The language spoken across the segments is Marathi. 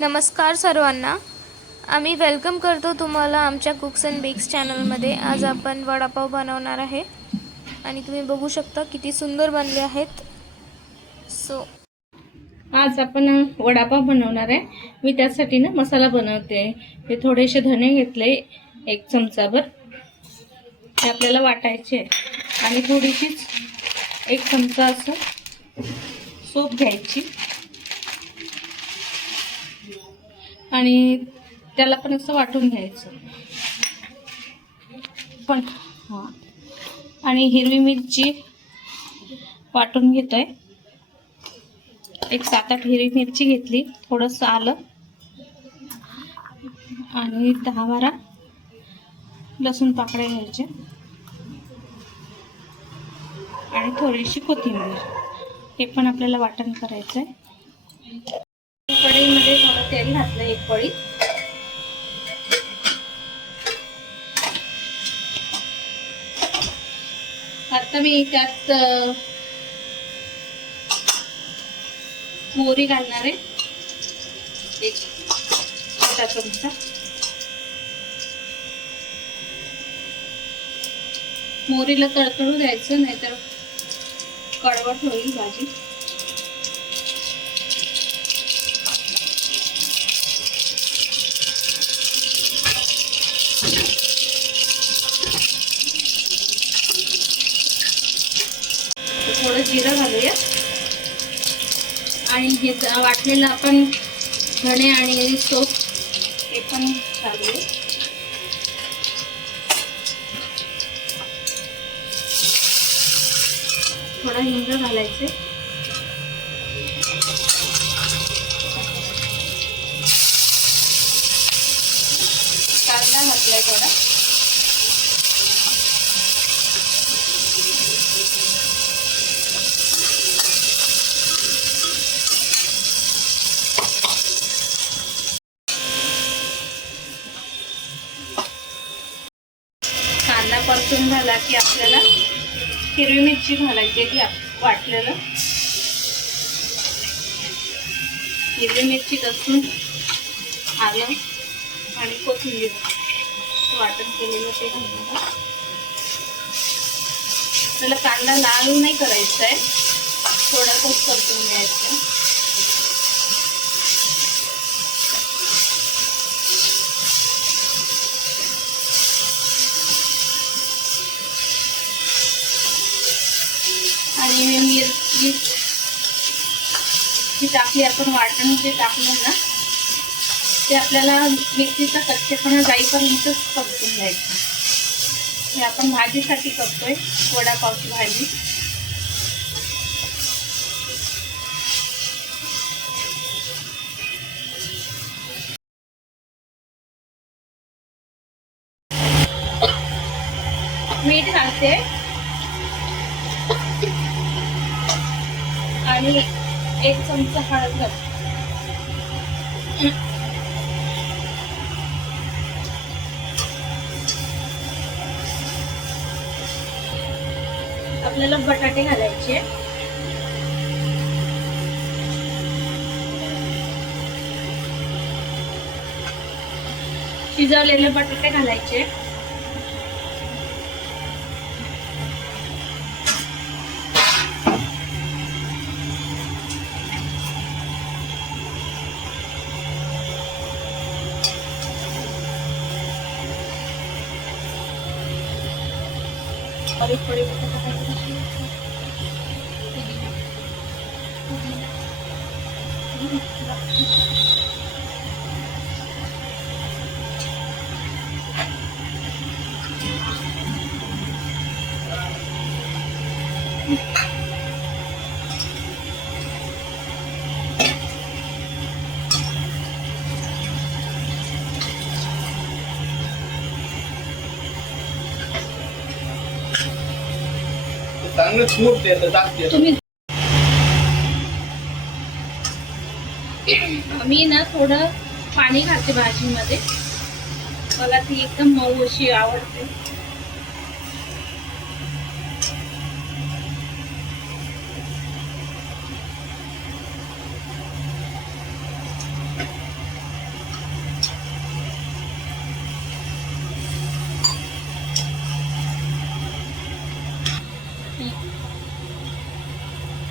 नमस्कार सर्वांना. आम्ही वेलकम करतो तुम्हाला आमच्या कुक्स अँड बेक्स चॅनलमध्ये. आज आपण वडापाव बनवणार आहे आणि तुम्ही बघू शकता किती सुंदर बनले आहेत. आज आपण वडापाव बनवणार आहे. मी त्यासाठी ना मसाला बनवते. हे थोडेसे धने घेतले, 1 चमचाभर. ते आपल्याला वाटायचे आणि थोडीशीच 1 चमचा असं सोप घ्यायची आणि त्याला पण असं वाटून घ्यायचं. पण आणि हिरवी मिरची वाटून घेतोय. 7-8 हिरवी मिरची घेतली, थोडंसं आलं आणि 10-12 लसूण पाकळ्या घ्यायचे आणि थोडीशी कोथिंबीर. हे पण आपल्याला वाटण करायचं आहे. कढईमध्ये थोडं तेल घातलं, 1 पळी. आता मी त्यात मोहरी घालणार आहे, 1 छोटा चमचा. मोहरीला तडतडू द्यायचं, नाहीतर कडवट होईल भाजी. थोडं जिरं घालूया आणि हे वाटलेलं आपण धणे आणि सोप हे पण घालूया. थोडा हिंग घालायचे. कांदा घातलाय थोडा. कांदा परतून झाला की आपल्याला हिरवी मिरची घालायची, ती वाटलेलं. हिरवी मिरची, लसूण, आलं आणि कोथिंबीर वाटण केलेलं ते घालून. आपल्याला कांदा लाल नाही करायचा आहे, थोडासाच परतून घ्यायचा. आणि मिरची जी टाकली आपण, वाटण जे टाकलं ना, ते आपल्याला मिरचीचा कच्चेपणा जाईपर्यंतच परतून घ्यायचं. हे आपण भाजीसाठी करतोय, वडापावची भाजी. मीठ घालते आणि 1 चमचा हळद घालते. आपल्याला बटाटे घालायचे. शिजवलेले बटाटे घालायचे. और थोड़ी चांगलं सूप देतं टाकते. तुम्ही मी ना थोडं पाणी घालते भाजीमध्ये. मला ती एकदम मऊ अशी आवडते.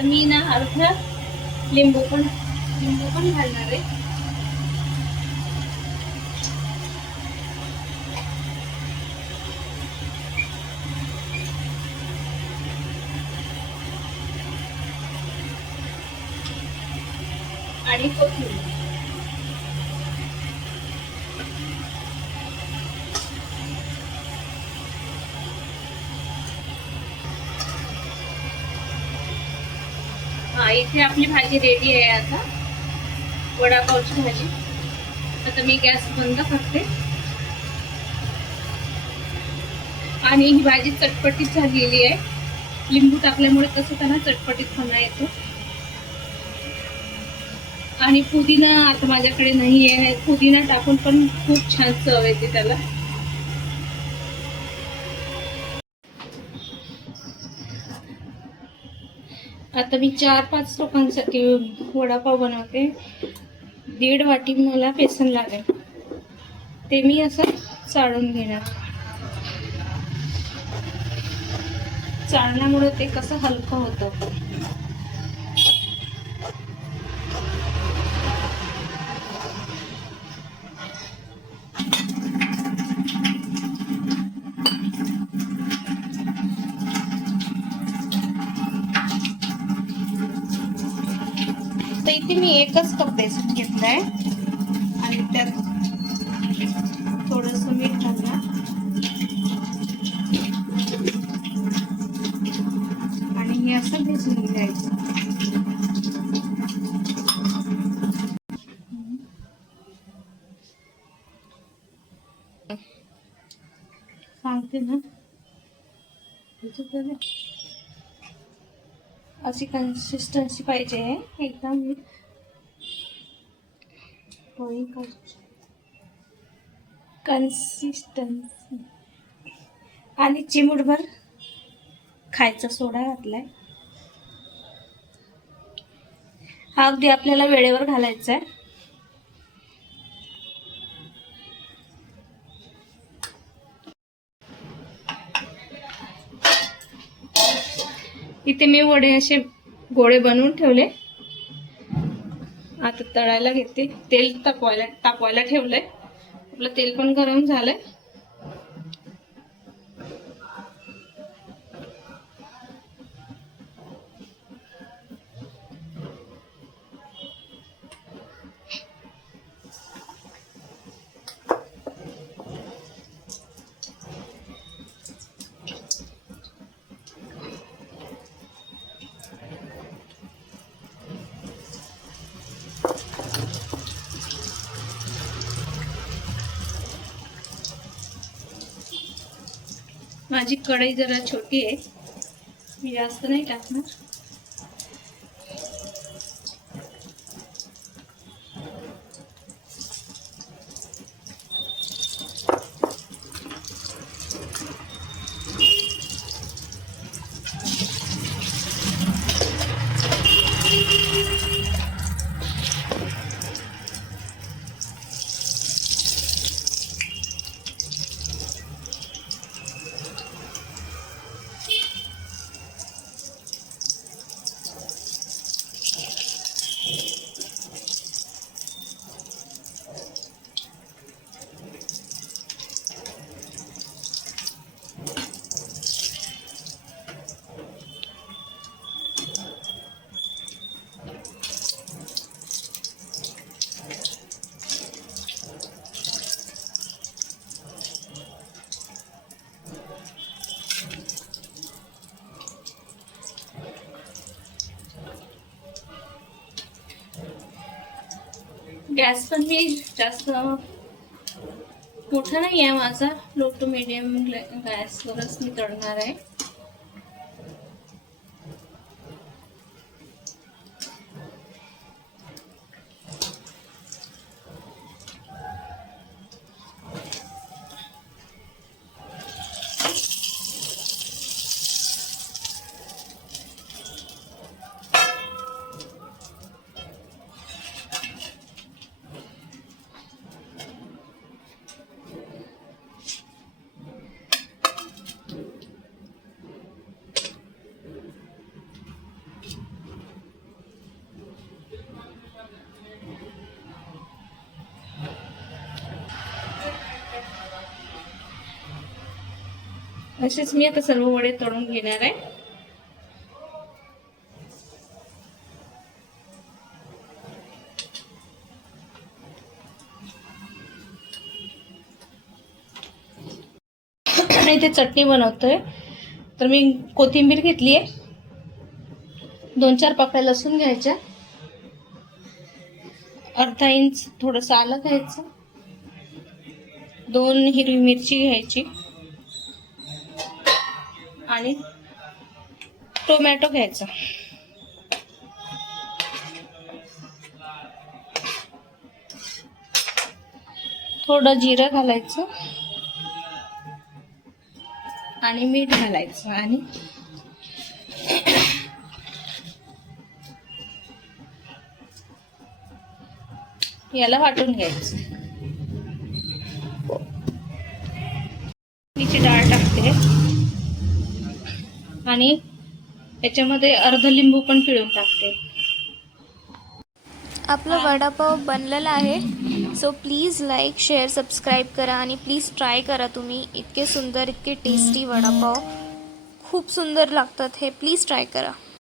आता मी ना अर्धा लिंबू पण घालणार आहे. आणि कोथिंबीर. हा, इथे आपली भाजी रेडी आहे आता, वडापावची भाजी. आता मी गॅस बंद करते. आणि ही भाजी चटपटीत झालेली आहे. लिंबू टाकल्यामुळे कसं त्यांना चटपटीतपणा येतो. आणि पुदिना आता माझ्याकडे नाही आहे, पुदिना टाकून पण खूप छान चव येते त्याला. आता मी 4-5 लोकांसाठी वडापाव बनवते. 1.5 वाटी मला बेसन लागेल, ते मी असं चाळून घेणार. चाळण्यामुळे ते कसं हलकं होतं. तर इथे मी 1च कप बेसन घेतलाय आणि त्यात थोडंसं मीठ घालणार आणि हे असं भिजवून घ्यायचं. सांगते ना, अशी कन्सिस्टन्सी पाहिजे, एकदम कन्सिस्टन्सी. आणि चिमूटभर खायचा सोडा घातलाय. हा अगदी आपल्याला वेळेवर घालायचा आहे. इथे मी वडे असे गोळे बनवून ठेवले. आता तळायला घेते. तेल तापवायला ठेवलंय. आपलं तेल पण गरम झालंय. माझी कढई जरा छोटी आहे, मी जास्त नाही टाकणार. गॅस पण मी जास्त मोठा नाही आहे माझा, लो टू मीडियम गॅसवरच मी तळणार आहे. असेच मी आता सर्व वडे तळून घेणार आहे. इथे चटणी बनवतोय. तर मी कोथिंबीर घेतली आहे, 2-4 पाकळ्या लसूण घ्यायच्या, अर्धा इंच थोडंसं आलं घ्यायचं, 2 हिरवी मिरची घ्यायची आणि टोमॅटो घ्यायचा. थोडं जिरं घालायचं आणि मीठ घालायचं आणि याला वाटून घ्यायचं. हिची डाळ टाकते आणि याच्यामध्ये अर्ध लिंबू पण पिळून टाकते. आपला वडापाव बनलेला आहे. So please like, share, subscribe करा आणि प्लीज ट्राय करा तुम्ही. इतके सुंदर, इतके टेस्टी वडापाव खूप सुंदर लागतात हे. प्लीज ट्राय करा.